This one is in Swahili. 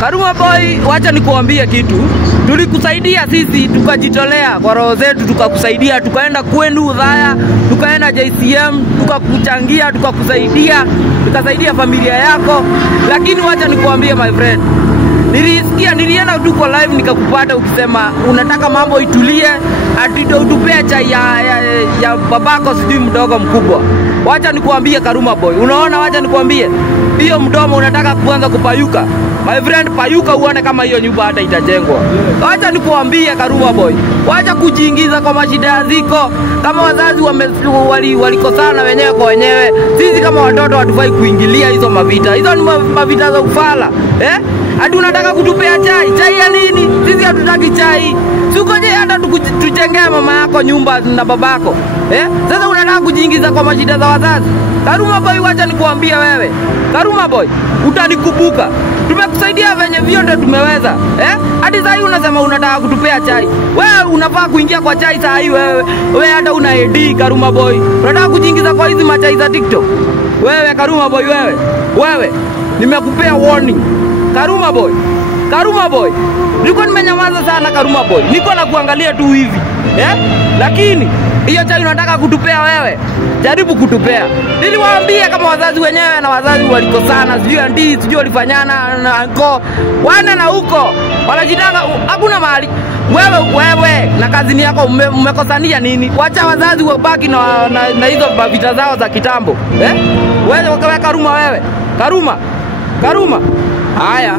Karuma boy, wacha nikuambie kitu. Tulikusaidia sisi, tukajitolea kwa roho zetu, tukakusaidia, tukaenda kwenu Udhaya, tukaenda JCM, tukakuchangia, tukakusaidia, tukasaidia familia yako. Lakini wacha nikuambie my friend, nilienda tu kwa live nikakupata ukisema unataka mambo itulie, ati ndio utupea chai ya babako sijui mdogo mkubwa. Wacha nikuambie Karuma boy, unaona, wacha nikuambie, hiyo mdomo unataka kuanza kupayuka. My friend, payuka uone kama hiyo nyumba hata itajengwa. Wacha nikuambie Karuma boy, wacha kujiingiza kwa mashida ziko. Kama wazazi walikosana wenyewe kwa wenyewe, sisi kama watoto hatufai kuingilia hizo mavita. Hizo ni mavita za ufala. Hadi unataka kutupea chai? Chai ya nini? Sisi hatutaki chai. Sukoje hata tujengee mama yako nyumba na babako. Sasa unataka kujiingiza kwa mashida za wazazi. Karuma boy, wacha nikuambie wewe. Karuma boy, utanikumbuka. Tumekusaidia venye vyote tumeweza. Hadi sasa hivi unasema unataka kutupea chai. Wewe unafaa kuingia kwa chai sasa hivi wewe. Wewe hata una ID Karuma boy. Unataka kujiingiza kwa hizi machai za TikTok. Wewe Karuma boy wewe. Wewe nimekupea warning. Karuma boy. Niko nimenyamaza sana Karuma boy. Niko na kuangalia tu hivi. Lakini hiyo chai unataka kutupea wewe, jaribu kutupea. Niliwaambia kama wazazi wenyewe na wazazi walikosana, sijui andi, sijui walifanyana na anko. Wana na huko wanajitanga hakuna mahali. Wewe na kazini yako mmekosania nini? Wacha wazazi wabaki na hizo vita zao za kitambo. Wewe wakawe Karuma wewe. Karuma. Haya.